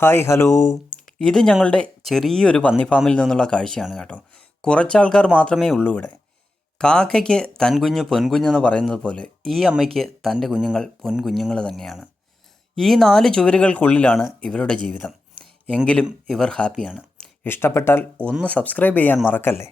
Hi hello. ഇത് ഞങ്ങളുടെ ചെറിയൊരു പന്നി ഫാമിൽ നിന്നുള്ള കാഴ്ചയാണ് കേട്ടോ. കുറച്ചാൾക്കാർ മാത്രമേ ഉള്ളൂ ഇവിടെ. കാക്കയ്ക്ക് തൻ കുഞ്ഞ് പൊൻകുഞ്ഞെന്ന് പറയുന്നത് പോലെ ഈ അമ്മയ്ക്ക് തൻ്റെ കുഞ്ഞുങ്ങൾ പൊൻകുഞ്ഞുങ്ങൾ തന്നെയാണ്. ഈ 4 ചുവരുകൾക്കുള്ളിലാണ് ഇവരുടെ ജീവിതം. എങ്കിലും ഇവർ ഹാപ്പിയാണ്. ഇഷ്ടപ്പെട്ടാൽ ഒന്ന് സബ്സ്ക്രൈബ് ചെയ്യാൻ മറക്കല്ലേ.